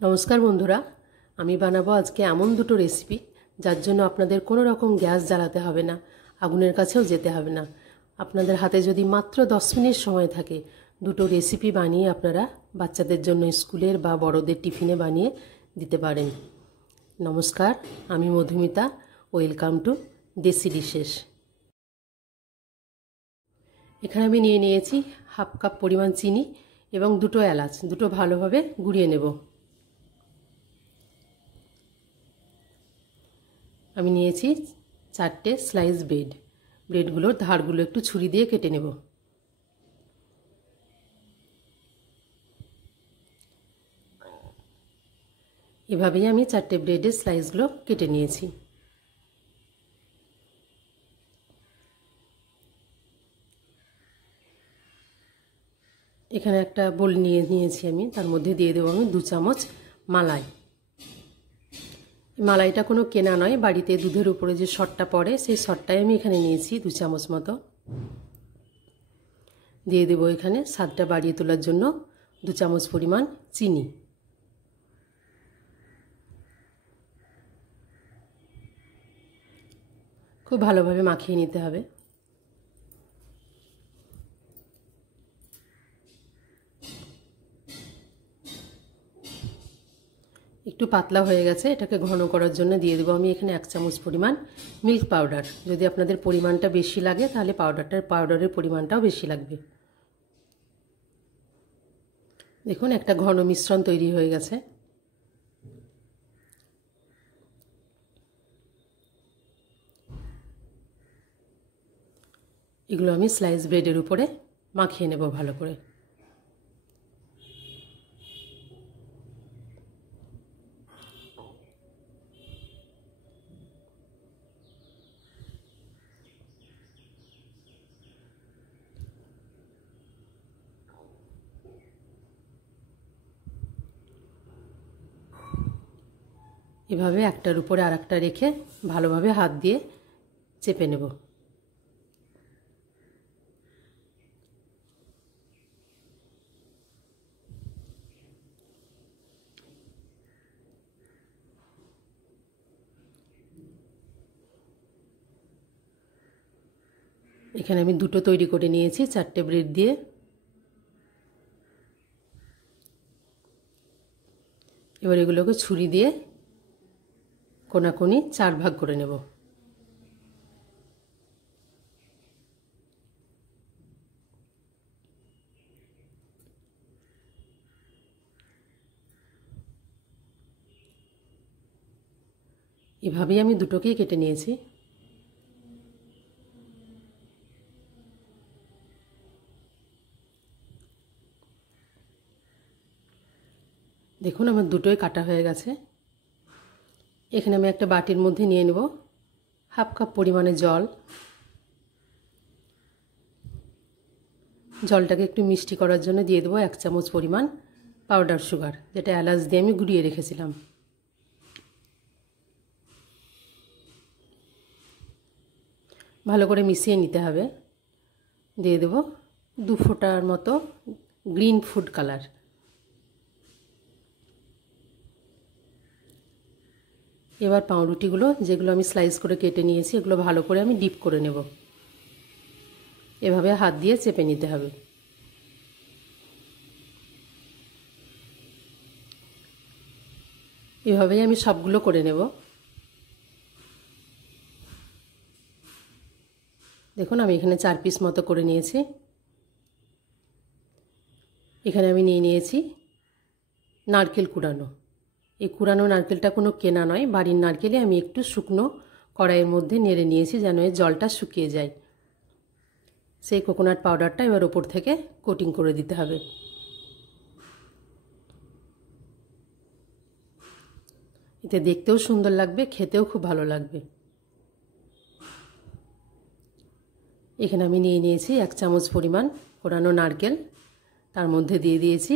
নমস্কার বন্ধুরা, আমি বানাবো আজকে এমন দুটো রেসিপি যার জন্য আপনাদের কোনো রকম গ্যাস জ্বালাতে হবে না, আগুনের কাছেও যেতে হবে না। আপনাদের হাতে যদি মাত্র 10 মিনিট সময় থাকে, দুটো রেসিপি বানিয়ে আপনারা বাচ্চাদের জন্য স্কুলের বা বড়দের টিফিনে বানিয়ে দিতে পারেন। নমস্কার, আমি মধুমিতা। ওয়েলকাম টু দেশি ডিশেস। এখানে আমি নিয়ে নিয়েছি হাফ কাপ পরিমাণ চিনি এবং দুটো এলাচ, দুটো ভালোভাবে গুঁড়িয়ে নেব। আমি নিয়েছি 4টে স্লাইস ব্রেড। ব্রেডগুলোর ধারগুলো একটু ছুরি দিয়ে কেটে নেব। এভাবেই আমি 4টে ব্রেডের স্লাইসগুলো কেটে নিয়েছি। এখানে একটা বোল নিয়েছি আমি, তার মধ্যে দিয়ে দেবো আমি 2 চামচ মালাই। মালাইটা কোনো কেনা নয়, বাড়িতে দুধের উপরে যে সরটা পড়ে সেই সরটাই আমি এখানে নিয়েছি 2 চামচ মতো। দিয়ে দেবো এখানে স্বাদটা বাড়িয়ে তোলার জন্য 2 চামচ পরিমাণ চিনি। খুব ভালোভাবে মাখিয়ে নিতে হবে। একটু পাতলা হয়ে গেছে, এটাকে ঘন করার জন্য দিয়ে দেবো আমি এখানে 1 চামচ পরিমাণ মিল্ক পাউডার। যদি আপনাদের পরিমাণটা বেশি লাগে তাহলে পাউডারের পরিমাণটাও বেশি লাগবে। দেখুন একটা ঘন মিশ্রণ তৈরি হয়ে গেছে। এগুলো আমি স্লাইস ব্রেডের উপরে মাখিয়ে নেব ভালো করে। এভাবে একটার উপরে আরেকটা রেখে ভালোভাবে হাত দিয়ে চেপে নেব। এখানে আমি দুটো তৈরি করে নিয়েছি 4টে ব্রেড দিয়ে। এবার এগুলোকে ছুরি দিয়ে কোনাকুনি 4 ভাগ করে নেব। এভাবেই আমি দুটোকেই কেটে নিয়েছি। দেখুন আমার দুটোই কাটা হয়ে গেছে। এখানে আমি একটা বাটির মধ্যে নিয়ে নেব হাফ কাপ পরিমাণে জল। জলটাকে একটু মিষ্টি করার জন্য দিয়ে দেবো 1 চামচ পরিমাণ পাউডার সুগার, যেটা এলাচ দিয়ে আমি গুঁড়িয়ে রেখেছিলাম। ভালো করে মিশিয়ে নিতে হবে। দিয়ে দেবো 2 ফোঁটার মতো গ্রিন ফুড কালার। এবার পাউরুটিগুলো যেগুলো আমি স্লাইস করে কেটে নিয়েছি এগুলো ভালো করে আমি ডিপ করে নেব। এভাবে হাত দিয়ে চেপে নিতে হবে। এভাবেই আমি সবগুলো করে নেব। দেখুন আমি এখানে 4 পিস মতো করে নিয়েছি। এখানে আমি নিয়ে নিয়েছি নারকেল কুড়ানো। এই কুড়ানো নারকেলটা কোনো কেনা নয়, বাড়ির নারকেলে আমি একটু শুকনো কড়াইয়ের মধ্যে নেড়ে নিয়েছি যেন এর জলটা শুকিয়ে যায়। সেই কোকোনাট পাউডারটা এবার ওপর থেকে কোটিং করে দিতে হবে। এতে দেখতেও সুন্দর লাগবে, খেতেও খুব ভালো লাগবে। এখানে আমি নিয়ে নিয়েছি 1 চামচ পরিমাণ কোড়ানো নারকেল। তার মধ্যে দিয়ে দিয়েছি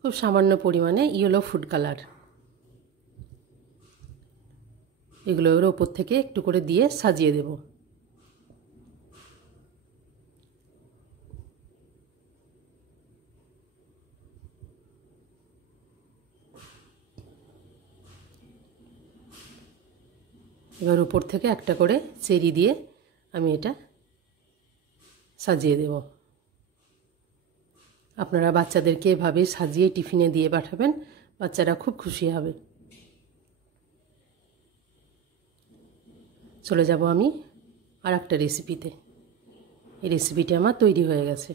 খুব সামান্য পরিমাণে ইয়েলো ফুড কালার। এগুলো এর ওপর থেকে একটু করে দিয়ে সাজিয়ে দেব। এবার উপর থেকে একটা করে চেরি দিয়ে আমি এটা সাজিয়ে দেব। আপনারা বাচ্চাদেরকে এভাবে সাজিয়ে টিফিনে দিয়ে পাঠাবেন, বাচ্চারা খুব খুশি হবে। চলে যাব আমি আর একটা রেসিপিতে। এই রেসিপিটি আমার তৈরি হয়ে গেছে।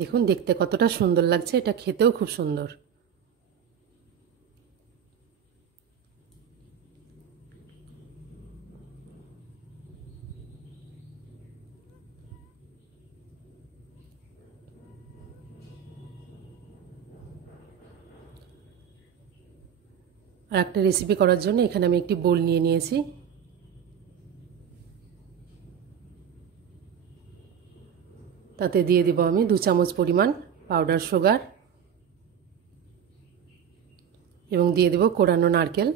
দেখুন দেখতে কতটা সুন্দর লাগছে, এটা খেতেও খুব সুন্দর। আর একটা রেসিপি করার জন্য এখানে আমি একটি বোল নিয়ে নিয়েছি। তাতে দিয়ে দেব আমি 2 চামচ পরিমাণ পাউডার সুগার এবং দিয়ে দেব কোরানো নারকেল।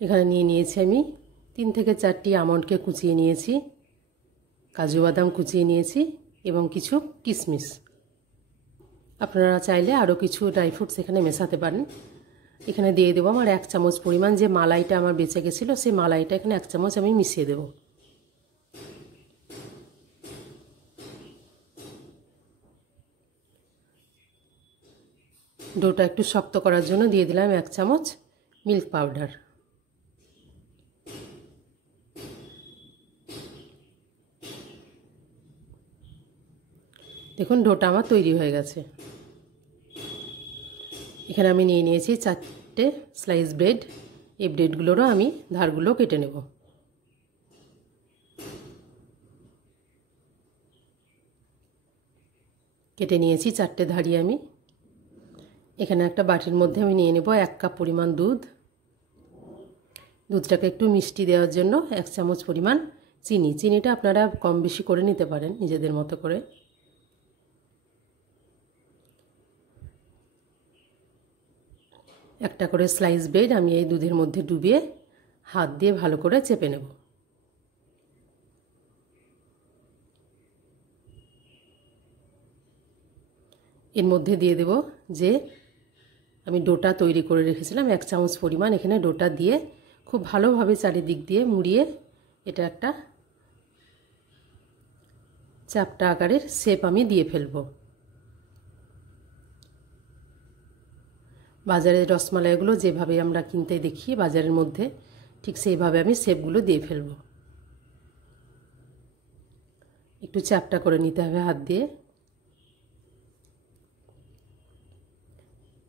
এখানে নিয়ে নিয়েছি আমি 3 থেকে 4টি আমন্ডকে কুচিয়ে নিয়েছি, কাজু বাদাম কুচিয়ে নিয়েছি এবং কিছু কিশমিশ। আপনারা চাইলে আরও কিছু ড্রাই ফ্রুটস এখানে মেশাতে পারেন। এখানে দিয়ে দেবো আমার 1 চামচ পরিমাণ যে মালাইটা আমার বেঁচে গেছিলো, সেই মালাইটা এখানে 1 চামচ আমি মিশিয়ে দেব। ডোটা একটু শক্ত করার জন্য দিয়ে দিলাম 1 চামচ মিল্ক পাউডার। দেখুন ডোটা আমার তৈরি হয়ে গেছে। এখানে আমি নিয়ে নিয়েছি 4টে স্লাইস ব্রেড। এই ব্রেডগুলোরও আমি ধারগুলো কেটে নেব। কেটে নিয়েছি 4টে ধারই আমি। এখানে একটা বাটির মধ্যে আমি নিয়ে নেব 1 কাপ পরিমাণ দুধ। দুধটাকে একটু মিষ্টি দেওয়ার জন্য 1 চামচ পরিমাণ চিনি। চিনিটা আপনারা কম বেশি করে নিতে পারেন নিজেদের মতো করে। একটা করে স্লাইস ব্রেড আমি এই দুধের মধ্যে ডুবিয়ে হাত দিয়ে ভালো করে চেপে নেব। এর মধ্যে দিয়ে দেব যে আমি ডোটা তৈরি করে রেখেছিলাম 1 চামচ পরিমাণ। এখানে ডোটা দিয়ে খুব ভালোভাবে চারিদিক দিয়ে মুড়িয়ে এটা একটা চ্যাপ্টা আকারের শেপ আমি দিয়ে ফেলব। বাজারের রসমালাইগুলো যেভাবে আমরা কিনতে দেখি বাজারের মধ্যে, ঠিক সেইভাবে আমি শেপগুলো দিয়ে ফেলব। একটু চ্যাপ্টা করে নিতে হবে হাত দিয়ে।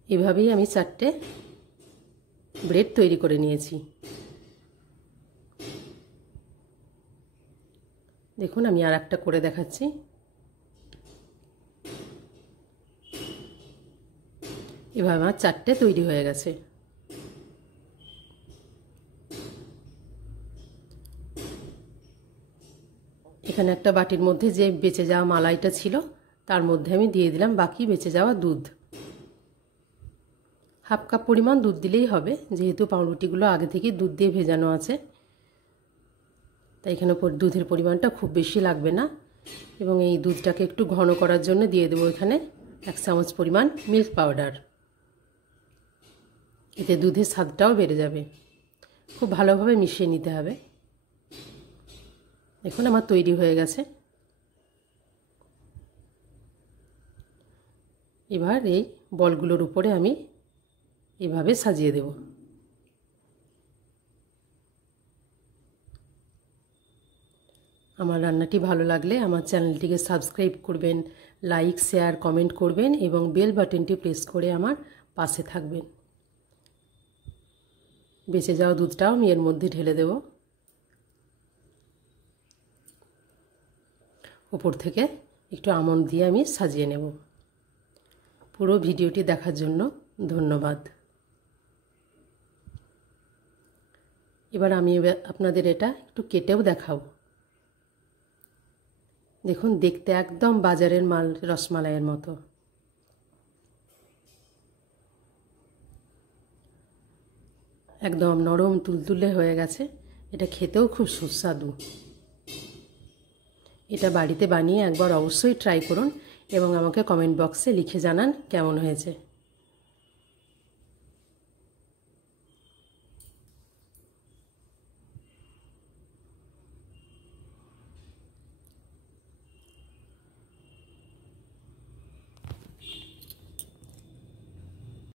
এভাবেই আমি 4টে ব্রেড তৈরি করে নিয়েছি। দেখুন আমি আর একটা করে দেখাচ্ছি। এভাবে আমার 4টে তৈরি হয়ে গেছে। এখানে একটা বাটির মধ্যে যে বেঁচে যাওয়া মালাইটা ছিল তার মধ্যে আমি দিয়ে দিলাম বাকি বেঁচে যাওয়া দুধ। 1/2 কাপ পরিমাণ দুধ দিলেই হবে, যেহেতু পাউরুটিগুলো আগে থেকে দুধ দিয়ে ভেজানো আছে, তাই এখানে দুধের পরিমাণটা খুব বেশি লাগবে না। এবং এই দুধটাকে একটু ঘন করার জন্য দিয়ে দেবো এখানে 1 চামচ পরিমাণ মিল্ক পাউডার। এতে দুধের স্বাদটাও বেড়ে যাবে। খুব ভালোভাবে মিশিয়ে নিতে হবে। এখন আমার তৈরি হয়ে গেছে। এবার এই বলগুলোর উপরে আমি এভাবে সাজিয়ে দেব। আমার রান্নাটি ভালো লাগলে আমার চ্যানেলটিকে সাবস্ক্রাইব করবেন, লাইক শেয়ার কমেন্ট করবেন এবং বেল বাটনটি প্রেস করে আমার পাশে থাকবেন। বেঁচে যাওয়া দুধটাও আমি এর মধ্যে ঢেলে দেব। উপর থেকে একটু আমন্ড দিয়ে আমি সাজিয়ে নেব। পুরো ভিডিওটি দেখার জন্য ধন্যবাদ। এবার আমি আপনাদের এটা একটু কেটেও দেখাবো। দেখুন দেখতে একদম বাজারের মাল রসমালাইয়ের মতো। একদম নরম তুলতুলে হয়ে গেছে। এটা খেতেও খুব সুস্বাদু। এটা বাড়িতে বানিয়ে একবার অবশ্যই ট্রাই করুন এবং আমাকে কমেন্ট বক্সে লিখে জানান কেমন হয়েছে।